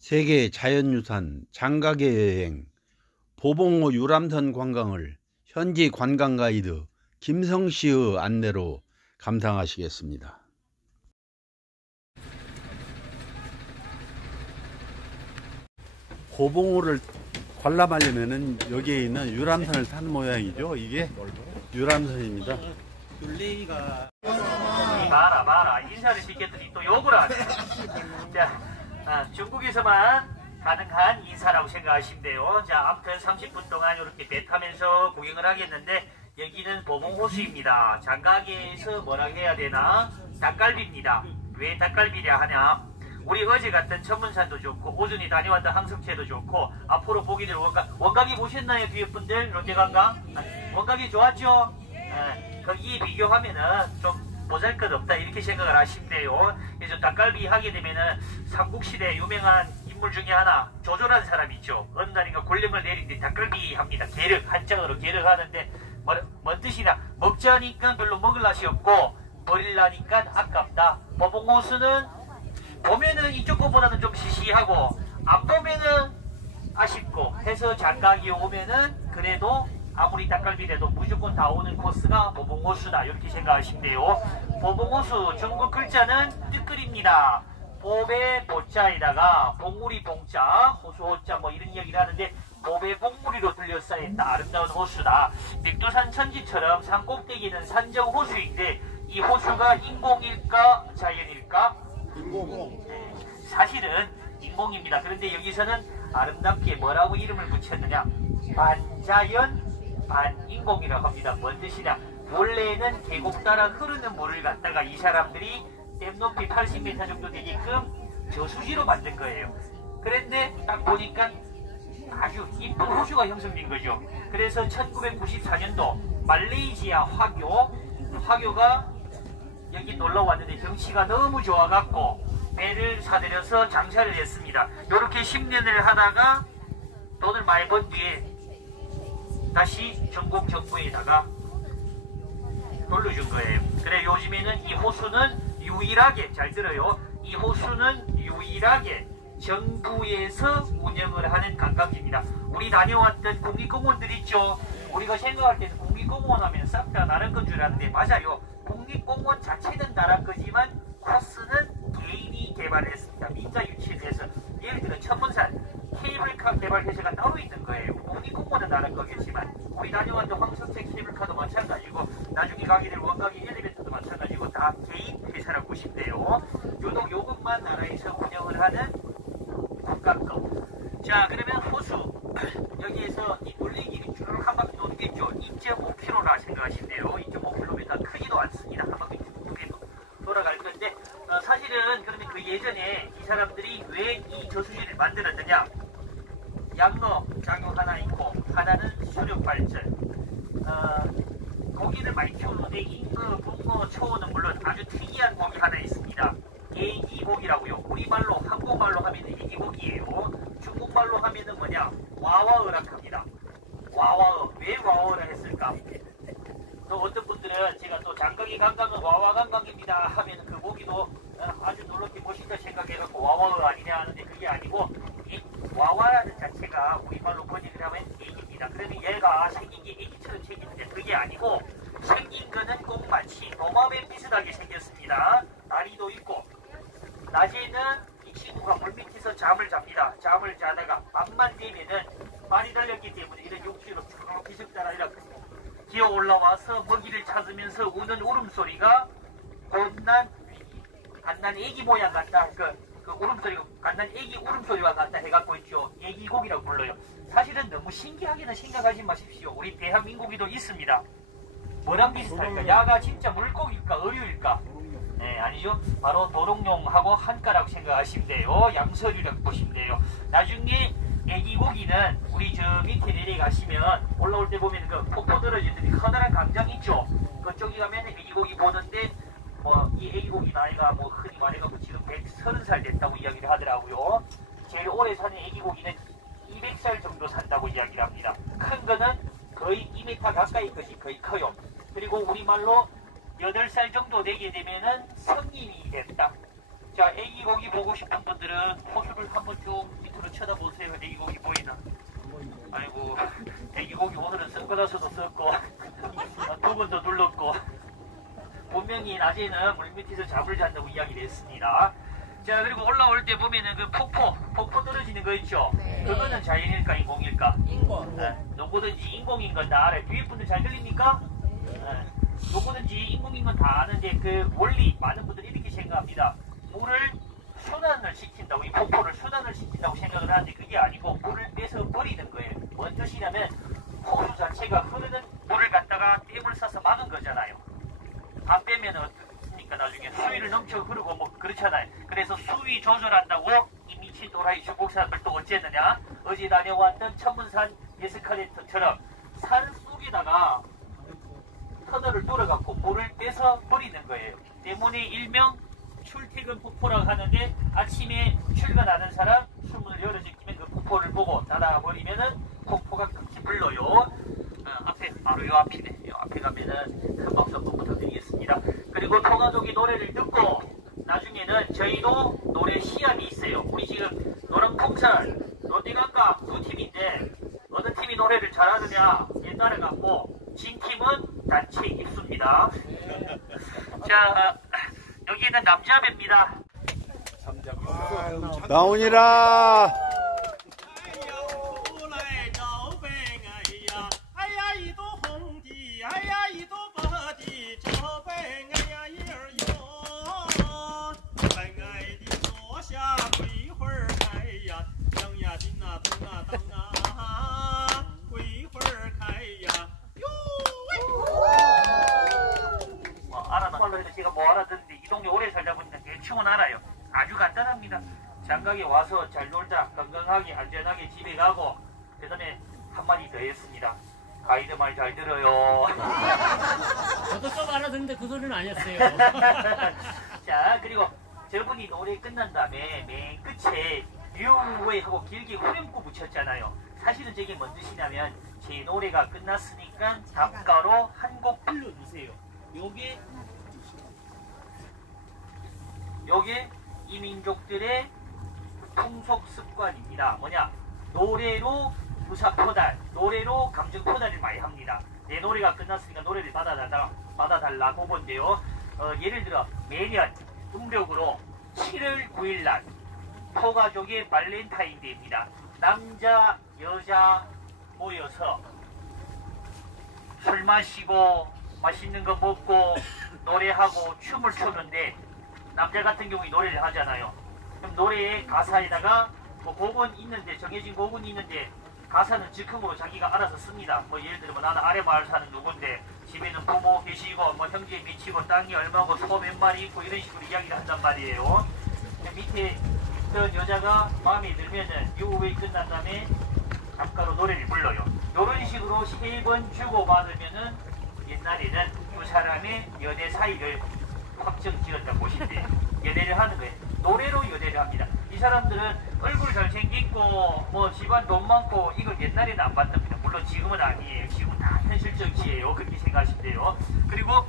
세계 자연유산 장가계 여행 보봉호 유람선 관광을 현지 관광 가이드 김성씨의 안내로 감상하시겠습니다. 보봉호를 관람하려면은 여기에 있는 유람선을 타는 모양이죠. 이게 유람선입니다. 봐라 인사를 시켰더니 또 욕을 하네. 자, 중국에서만 가능한 인사라고 생각하시면 돼요. 자, 아무튼 30분 동안 이렇게 배 타면서 구경을 하겠는데, 여기는 보봉호수입니다. 장가계에서 뭐라 해야 되나? 닭갈비입니다. 왜 닭갈비냐 하냐? 우리 어제 갔던 천문산도 좋고 오전에 다녀왔던 항성채도 좋고 앞으로 보게 될 원각이 보셨나요? 뒤에 분들 롯데관광 원각이 좋았죠? 거기에 비교하면은 좀 보잘것없다 이렇게 생각을 하시면 돼요. 그래서 닭갈비 하게 되면은 삼국시대 유명한 인물 중에 하나 조조라는 사람이 있죠. 어느 날인가 권력을 내린 뒤 닭갈비 합니다. 계륵, 한자어로 계륵하는데 뭔 뜻이냐? 먹자니까 별로 먹을 맛이 없고 버리려니까 아깝다. 보봉호수는 보면은 이쪽 것보다는 좀 시시하고 안 보면은 아쉽고 해서 장가기에 오면은 그래도 아무리 닭갈비라도 무조건 다 오는 코스가 보봉호수다 이렇게 생각하시면 돼요. 보봉호수 중국 글자는 뜨끌입니다. 보배 보자에다가 봉우리 봉자 호수 호자 뭐 이런 이야기를 하는데 보배 봉우리로 둘러싸였다 아름다운 호수다. 백두산 천지처럼 산 꼭대기는 산정 호수인데 이 호수가 인공일까 자연일까? 인공. 사실은 인공입니다. 그런데 여기서는 아름답게 뭐라고 이름을 붙였느냐? 반자연 반인공이라고 합니다. 뭔 뜻이냐? 원래는 계곡 따라 흐르는 물을 갖다가 이 사람들이 댐 높이 80m 정도 되게끔 저수지로 만든 거예요. 그런데 딱 보니까 아주 이쁜 호수가 형성된 거죠. 그래서 1994년도 말레이시아 화교가 여기 놀러 왔는데 경치가 너무 좋아갖고 배를 사들여서 장사를 했습니다. 이렇게 10년을 하다가 돈을 많이 번 뒤에 다시 중국 정부에다가 돌려준 거예요. 그래 요즘에는 이 호수는 유일하게 잘 들어요. 이 호수는 유일하게 정부에서 운영을 하는 관광지입니다. 우리 다녀왔던 국립공원들 있죠. 우리가 생각할 때는 국립공원 하면 싹 다 나란 건 줄 아는데 맞아요. 국립공원 자체는 나란 거지만 코스는 개인이 개발을 했습니다. 민자 유치를 해서 예를 들어 천문산 케이블카 개발 회사가 따로 있는 거예요. 국립공원은 나란 거겠지만 우리 다녀왔던 황석채 케이블카도 마찬가지고 나중에 가게 될 원각이 엘리베이터도 마찬가지고 다 개인 회사라고 보시면 돼요. 유독 요것만 나라에서 운영을 하는 국가급. 자 그러면 호수 여기에서 이 물리길이 쭉 한 바퀴 도는 게 있죠. 2.5km라 생각하시면 돼요. 2.5km 크지도 않습니다. 한 바퀴 쭉 돌아갈 건데 사실은 그러면 그 예전에 이 사람들이 왜 이 저수지를 만들었느냐? 양로 장유 하나 있고 하나는 수력 발전. 고기를 많이 키우는데 임금, 붕어, 초어는 물론 아주 특이한 고기 하나 있습니다. 애기고기라고요. 우리말로 한국말로 하면 애기고기예요. 중국말로 하면은 뭐냐? 와와어라 합니다. 와와어. 왜 와와어라 했을까? 또 어떤 분들은 제가 또 장가기 관광은 와와 관광입니다 하면 그 고기도 아주 놀랍게 멋있다 생각해갖고 와와어 아니냐 하는데 그게 아니고 이 와와라는 자체가 우리말로 번역을 하면 애기입니다. 그러면 얘가 생긴 게 애기처럼 생기는데 그게 아니고 생긴 거는 꽁마치 도마뱀 비슷하게 생겼습니다. 다리도 있고 낮에는 이 친구가 물밑에서 잠을 잡니다. 잠을 자다가 밤만 되면은 발이 달렸기 때문에 이런 욕지로 쭉 기습따라 이렇게 기어 올라와서 먹이를 찾으면서 우는 울음소리가 갓난 애기 모양 같다. 그 울음소리가 갓난 애기 울음소리와 같다 해갖고 있죠. 애기고기라고 불러요. 사실은 너무 신기하게는 생각하지 마십시오. 우리 대한민국에도 있습니다. 뭐랑 비슷할까? 야가 진짜 물고기일까? 어류일까? 네, 아니죠. 바로 도롱뇽하고 한가라고 생각하시면 돼요. 양서류라고 보시면 돼요. 나중에 애기고기는 우리 저 밑에 내려가시면 올라올 때 보면 그 폭포 떨어지더니 커다란 강장 있죠. 그쪽에 가면 애기고기 보는데 뭐 이 애기고기 나이가 뭐 흔히 말해가지고 지금 130살 됐다고 이야기를 하더라고요. 제일 오래 사는 애기고기는 200살 정도 산다고 이야기를 합니다. 큰 거는 거의 2m 가까이 것이 거의 커요. 그리고 우리말로 8살 정도 되게 되면은 성인이 됐다. 자, 애기고기 보고 싶은 분들은 호수를 한번 한번 쭉 밑으로 쳐다보세요. 애기고기 보이나? 아이고, 애기고기 오늘은 선글라스도 썼고 두 번도 눌렀고 분명히 낮에는 물밑에서 잡을 잔다고 이야기를 했습니다. 자, 그리고 올라올 때 보면은 그 폭포 떨어지는 거 있죠? 네. 그거는 자연일까 인공일까? 인공. 누구든지 인공인 건 다 알아요. 뒤에 분들 잘 들립니까? 누구든지 인공인 건 다 아는데 그 원리 많은 분들이 이렇게 생각합니다. 물을 순환을 시킨다고, 이 폭포를 순환을 시킨다고 생각을 하는데 그게 아니고 물을 빼서 버리는 거예요. 뭔 뜻이냐면 호수 자체가 흐르는 물을 갖다가 댐을 싸서 막은 거잖아요. 안 빼면 어떻습니까? 나중에 수위를 넘쳐 흐르고 뭐 그렇잖아요. 그래서 수위 조절한다고 이 미친 또라이 중국 사람들 또 어쨌느냐? 어제 다녀왔던 천문산 에스컬레이터처럼 산 속에다가 터널을 뚫어갖고 물을 빼서 버리는 거예요. 때문에 일명 출퇴근 폭포라고 하는데 아침에 출근하는 사람 수문을 열어주기면 그 폭포를 보고 닫아버리면은 폭포가 끝이 불러요. 앞에 바로 요 앞이네. 요 앞에 가면은 큰 박수 한번 부탁드리겠습니다. 그리고 통화독이 노래를 듣고 나중에는 저희도 노래 시합이 있어요. 우리 지금 노랑풍산 롯데감각 두 팀인데 어느 팀이 노래를 잘하느냐 옛날에 갖고 진 팀은 단체 입수입니다. 자, 여기는 남자배입니다. 나오니라. 제가 뭐 알아듣는데 이 동네 오래 살다 보니까 대충은 알아요. 아주 간단합니다. 장각에 와서 잘 놀자, 건강하게 안전하게 집에 가고 그 다음에 한마디 더 했습니다. 가이드 말 잘 들어요. 저도 좀 알아듣는데 그 소리는 아니었어요. 자, 그리고 저분이 노래 끝난 다음에 맨 끝에 유웨이 하고 길게 후렴구 붙였잖아요. 사실은 저게 뭔 뜻이냐면 제 노래가 끝났으니까 답가로 한 곡 불러주세요. 요게 이 민족들의 풍속 습관입니다. 뭐냐? 노래로 유사 표달, 노래로 감정 표달을 많이 합니다. 내 노래가 끝났으니까 노래를 받아달라고 본데요. 예를 들어 매년 음력으로 7월 9일 날 토가족의 발렌타인데이입니다. 남자, 여자 모여서 술 마시고 맛있는 거 먹고 노래하고 춤을 추는데 남자 같은 경우에 노래를 하잖아요. 그럼 노래의 가사에다가 뭐 곡은 있는데 정해진 곡은 있는데 가사는 즉흥으로 자기가 알아서 씁니다. 뭐 예를 들면 나는 아래 마을 사는 누군데 집에는 부모 계시고 뭐 형제 미치고 땅이 얼마고 소 몇 마리 있고 이런 식으로 이야기를 한단 말이에요. 밑에 있던 여자가 마음에 들면은 유후에 끝난 다음에 작가로 노래를 불러요. 이런 식으로 3번 주고받으면은 옛날에는 두 사람의 연애 사이를 확정 지었다 보시는데 연애를 하는 거예요. 노래로 연애를 합니다. 이 사람들은 얼굴 잘생기고 뭐 집안 돈 많고 이걸 옛날에는 안 봤답니다. 물론 지금은 아니에요. 지금은 다 현실적이에요. 그렇게 생각하시면 돼요. 그리고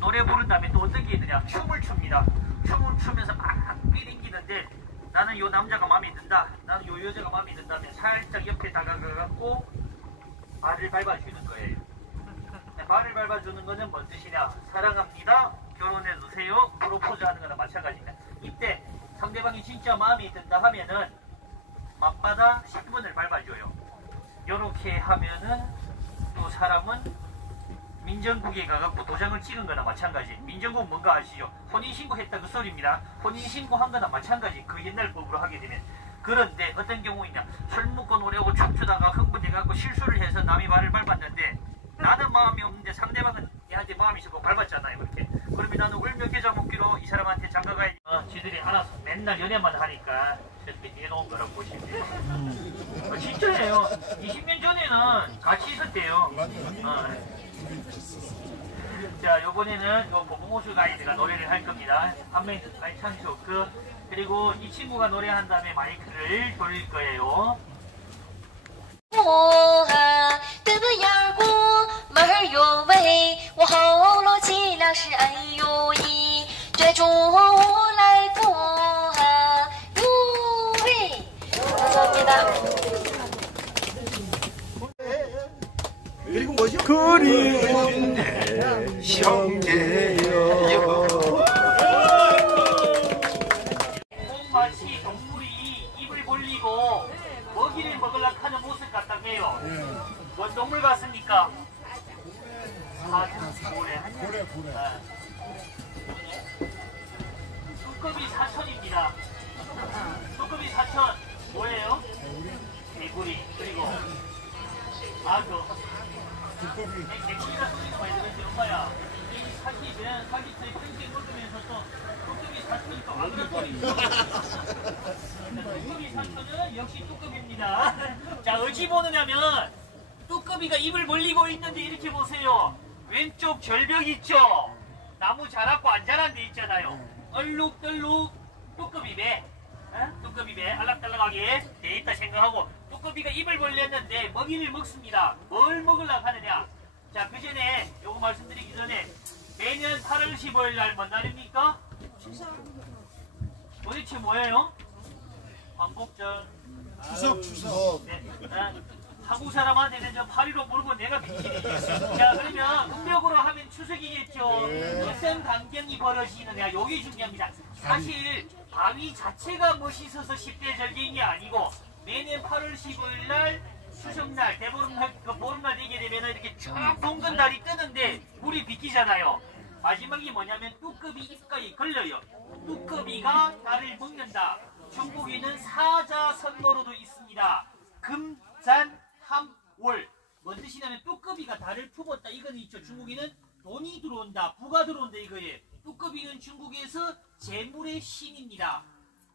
노래 부른 다음에 또 어떻게 했느냐, 춤을 춥니다. 춤을 추면서 막 뛰댕기는데 나는 요 남자가 마음에 든다, 나는 요 여자가 마음에 든다면 살짝 옆에 다가가갖고 발을 밟아주는 거예요. 발을 밟아주는 거는 뭔 뜻이냐, 사랑합니다, 결혼해주세요, 프로포즈 하는 거나 마찬가지입니다. 이때 상대방이 진짜 마음에 든다 하면은 맞받아 10번을 밟아줘요. 요렇게 하면은 또 사람은 민정국에 가갖고 도장을 찍은 거나 마찬가지. 민정국 뭔가 아시죠? 혼인신고 했다 그 소리입니다. 혼인신고 한 거나 마찬가지. 그 옛날 법으로 하게 되면. 그런데 어떤 경우이냐, 술 먹고 노래하고 춤추다가 흥분해갖고 실수를 해서 남이 발을 밟았는데 나는 마음이 없는데 상대방은 얘한테 마음이 있고 밟았잖아요. 그렇게. 그러면 나는 울며 겨자 먹기로 이 사람한테 장가가야지. 지들이 알아서 맨날 연애만 하니까 저렇게 해놓은 거라고 보시면 돼요. 진짜예요. 20년 전에는 같이 있었대요. 자, 요번에는 요 보봉호수 가이드가 노래를 할 겁니다. 한명이 알창쇼 그리고 이 친구가 노래한 다음에 마이크를 돌릴 거예요. 我的眼光门儿有味，我喉咙起了是哎呦咦，追逐我来过哟喂。 그리운 내 형제여. 꼭 마치 동물이 입을 벌리고 먹이를 먹으려고 하는 모습 같다 해요. 뭔 동물 같습니까? 고래. 뚜꺼비 사천입니다. 뚜꺼비 사천 뭐예요? 개구리. 그리고 개구리가 소리가 많이 들리지 엄마야. 이 사실은 사기들이 뺑뺑 먹으면서 또 뚜꺼비 사천이 또 안그거리죠. 뚜꺼비 사천은 역시 뚜꺼비입니다. 자, 어찌 보느냐면 뚜꺼비가 입을 벌리고 있는데 이렇게 보세요. 왼쪽 절벽 있죠? 나무 자랐고 안 자란 데 있잖아요. 얼룩덜룩 뚜꺼비 배. 뚜꺼비 배 알락달락하게 돼 있다 생각하고 뚜꺼비가 입을 벌렸는데 먹이를 먹습니다. 뭘 먹으려고 하느냐? 자, 그 전에 요거 말씀드리기 전에 매년 8월 15일 날 뭔 날입니까? 도대체 뭐예요? 광복절. 추석. 네. 한국 사람한테는 저 8.15 모르고 내가 미치지. 자, 그러면 음력으로 하면 추석이겠죠. 어떤 광경이 벌어지느냐, 요게 중요합니다. 사실 바위 자체가 멋있어서 10대 절경이 아니고 매년 8월 15일 날 추석날, 대보름날, 그 보름날 되게 되면 이렇게 쭉 동근 달이 뜨는데 물이 비키잖아요. 마지막이 뭐냐면 뚜꺼비 입가에 걸려요. 뚜꺼비가 달을 먹는다. 중국에는 사자선로로도 있습니다. 금잔함월. 뭔 뜻이냐면 뚜꺼비가 달을 품었다. 이거는 있죠. 중국에는 돈이 들어온다. 부가 들어온다 이거예요. 뚜꺼비는 중국에서 재물의 신입니다.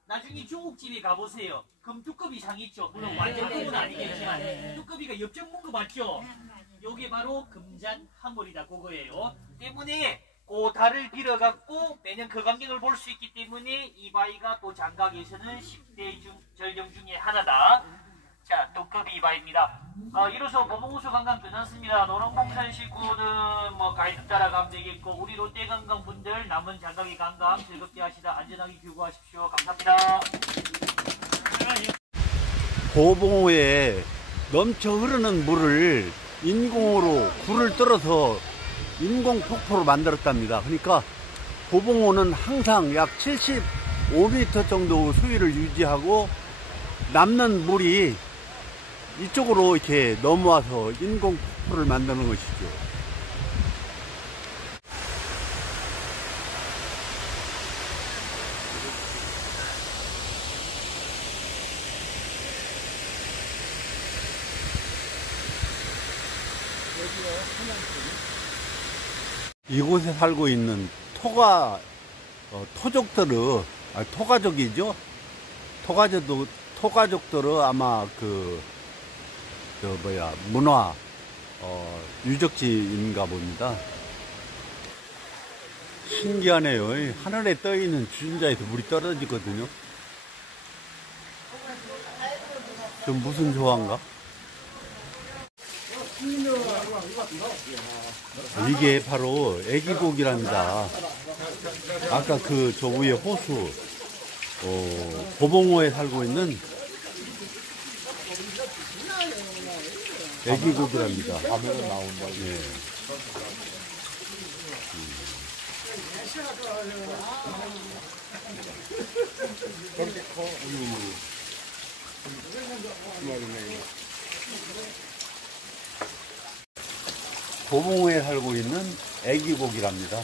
나중에 중국집에 가보세요. 금뚜꺼비 상 있죠. 물론 완전 금은 아니겠지만 뚜꺼비가 엽전 문구 맞죠? 요게 바로 금잔함월이다. 그거예요. 때문에 그 달을 빌어갖고 매년 그 광경을 볼 수 있기 때문에 이 바위가 또 장각에서는 10대 절경 중에 하나다. 자, 뚜꺼비 바위입니다. 이로써 보봉호수 관광 끝났습니다. 노랑봉산 식구는 뭐 가이드 따라 가면 되겠고 우리 롯데 관광 분들 남은 장각의 관광 즐겁게 하시다 안전하게 귀국하십시오. 감사합니다. 보봉호에 넘쳐 흐르는 물을 인공으로 굴을 뚫어서 인공 폭포로 만들었답니다. 그러니까 보봉호는 항상 약 75m 정도 수위를 유지하고 남는 물이 이쪽으로 이렇게 넘어와서 인공 폭포를 만드는 것이죠. 이곳에 살고 있는 토족들은 토가족이죠. 토가족들은 아마 문화 유적지인가 봅니다. 신기하네요. 하늘에 떠 있는 주전자에서 물이 떨어지거든요. 좀 무슨 조화인가? 이게 바로 애기고기랍니다. 아까 저 위에 호수 보봉호에 살고 있는 애기고기랍니다. 밤에는 나온다. 예. 보봉호에 살고 있는 애기고기랍니다.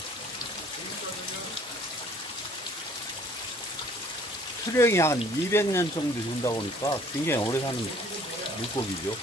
수령이 한 200년 정도 된다고 하니까 굉장히 오래 사는 물고기죠.